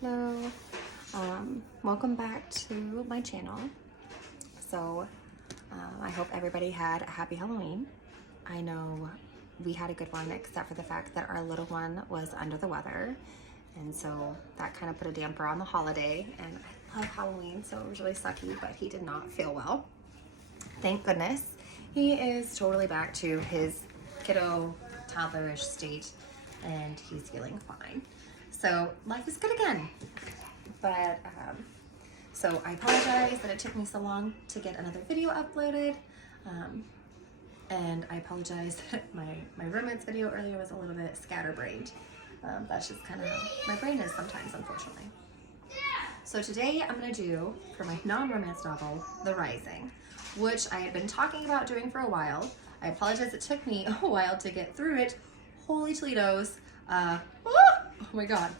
Hello. Welcome back to my channel. So I hope everybody had a happy Halloween. I know we had a good one except for the fact that our little one was under the weather, and so that kind of put a damper on the holiday. And I love Halloween, so it was really sucky, but he did not feel well. Thank goodness. He is totally back to his kiddo toddlerish state and he's feeling fine. So life is good again. But so I apologize that it took me so long to get another video uploaded. And I apologize that my roommate's video earlier was a little bit scatterbrained. That's just kind of how my brain is sometimes, unfortunately. So today I'm gonna do, for my non-romance novel, The Rising, which I had been talking about doing for a while. I apologize it took me a while to get through it. Holy Toledos. Oh my God.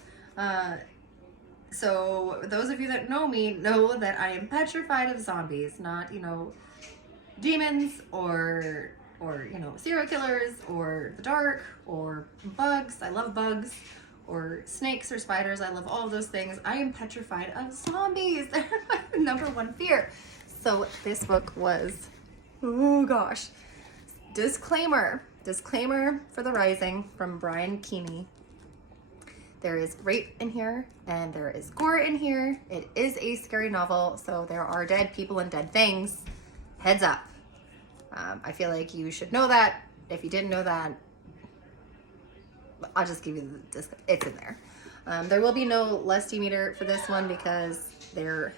So those of you that know me know that I am petrified of zombies, not, demons or serial killers or the dark or bugs. I love bugs. Or snakes or spiders. I love all of those things. I am petrified of zombies. They're my number one fear. So this book was, oh gosh. Disclaimer for The Rising from Keene. There is rape in here and there is gore in here. It is a scary novel, so there are dead people and dead things. Heads up. I feel like you should know that. If you didn't know that, I'll just give you it's in there. There will be no lusty meter for this one because I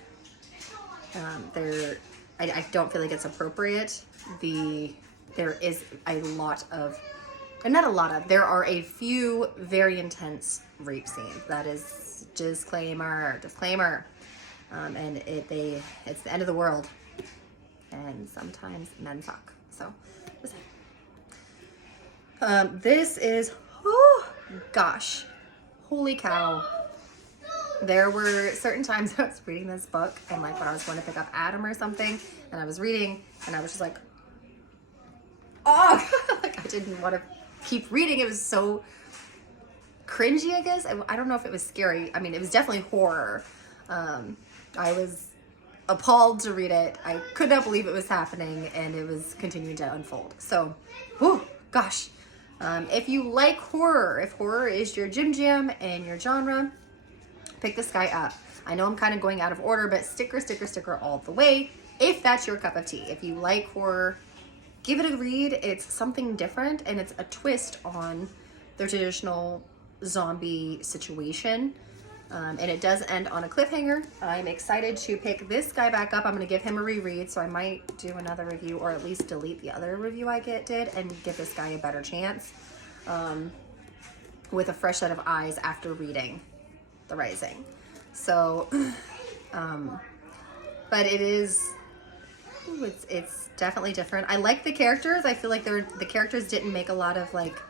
don't feel like it's appropriate. There is a lot of, and not a lot of, there are a few very intense rape scenes. That is disclaimer. And it's the end of the world. And sometimes men suck. So, this is, oh gosh, holy cow. There were certain times I was reading this book and like when I was going to pick up Adam or something and I was reading and I was just like, oh, like I didn't want to keep reading. It was so cringy, I guess. I don't know if it was scary. I mean, it was definitely horror. I was appalled to read it. I could not believe it was happening and it was continuing to unfold. So, oh gosh. If you like horror, if horror is your jam and your genre, pick this guy up. I know I'm kind of going out of order, but sticker all the way. If that's your cup of tea, if you like horror, give it a read. It's something different and it's a twist on the traditional zombie situation. And it does end on a cliffhanger. I'm excited to pick this guy back up. I'm going to give him a reread, so I might do another review or at least delete the other review I did and give this guy a better chance with a fresh set of eyes after reading The Rising. So, but it is, it's definitely different. I like the characters. I feel like the characters didn't make a lot of like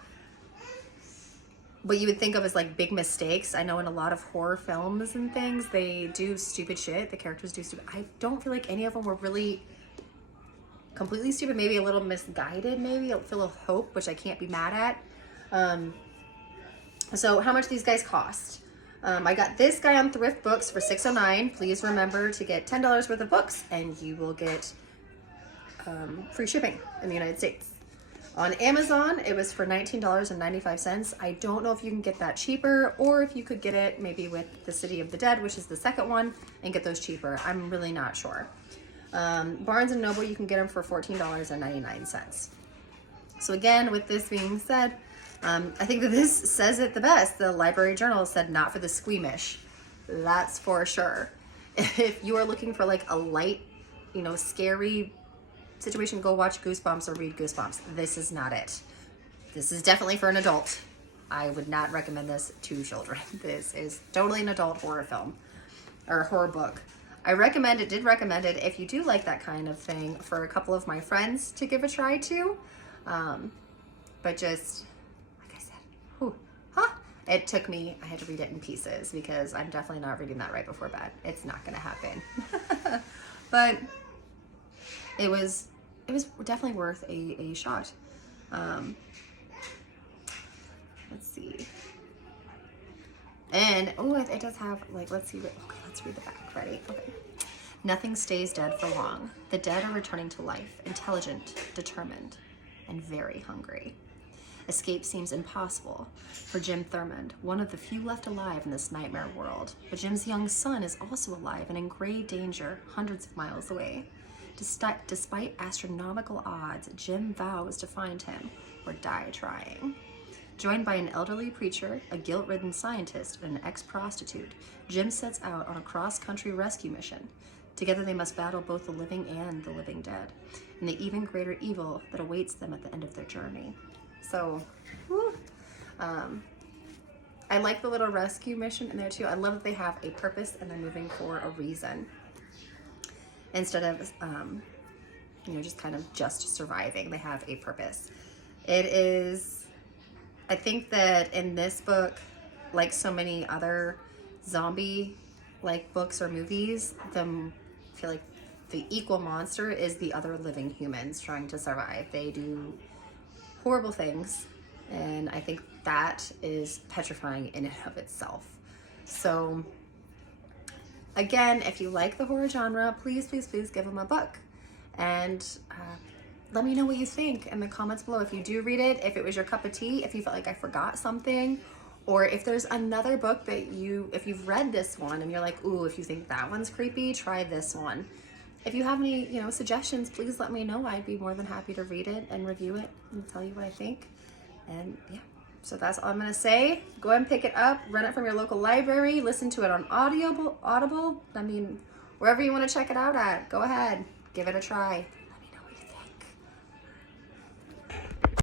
what you would think of as like big mistakes. I know in a lot of horror films and things, they do stupid shit. The characters do stupid. I don't feel like any of them were really completely stupid. Maybe a little misguided, maybe. Full of hope, which I can't be mad at. So how much these guys cost? I got this guy on Thrift Books for $6.09. Please remember to get $10 worth of books and you will get free shipping in the United States. On Amazon, it was for $19.95. I don't know if you can get that cheaper or if you could get it maybe with The City of the Dead, which is the second one, and get those cheaper. I'm really not sure. Barnes & Noble, you can get them for $14.99. So again, with this being said, I think that this says it the best. The Library Journal said not for the squeamish. That's for sure. If you are looking for like a light, scary situation, go watch Goosebumps or read Goosebumps. This is not it. This is definitely for an adult. I would not recommend this to children. This is totally an adult horror film or horror book. I did recommend it if you do like that kind of thing for a couple of my friends to give a try to. But just, like I said, it took me, I had to read it in pieces because I'm definitely not reading that right before bed. It's not gonna happen. But it was definitely worth a shot. Let's see. And, oh, it does have, like, let's see, okay, let's read the back. Ready? Okay. Nothing stays dead for long. The dead are returning to life, intelligent, determined, and very hungry. Escape seems impossible for Jim Thurmond, one of the few left alive in this nightmare world. But Jim's young son is also alive and in grave danger, hundreds of miles away. Despite astronomical odds, Jim vows to find him or die trying. Joined by an elderly preacher, a guilt-ridden scientist, and an ex-prostitute, Jim sets out on a cross-country rescue mission. Together they must battle both the living and the living dead, and the even greater evil that awaits them at the end of their journey. So, I like the little rescue mission in there too. I love that they have a purpose and they're moving for a reason. Instead of, just kind of just surviving, they have a purpose. It is, I think that in this book, like so many other zombie like books or movies, I feel like the equal monster is the other living humans trying to survive. They do horrible things, and I think that is petrifying in and of itself. So again, if you like the horror genre, please give them a book, and let me know what you think in the comments below. If you do read it, if it was your cup of tea, if you felt like I forgot something, or if there's another book that if you've read this one and you're like, ooh, if you think that one's creepy, try this one. If you have any, suggestions, please let me know. I'd be more than happy to read it and review it and tell you what I think. And yeah, so that's all I'm gonna say. Go ahead and pick it up, rent it from your local library, listen to it on Audible, wherever you wanna check it out at. Go ahead, give it a try.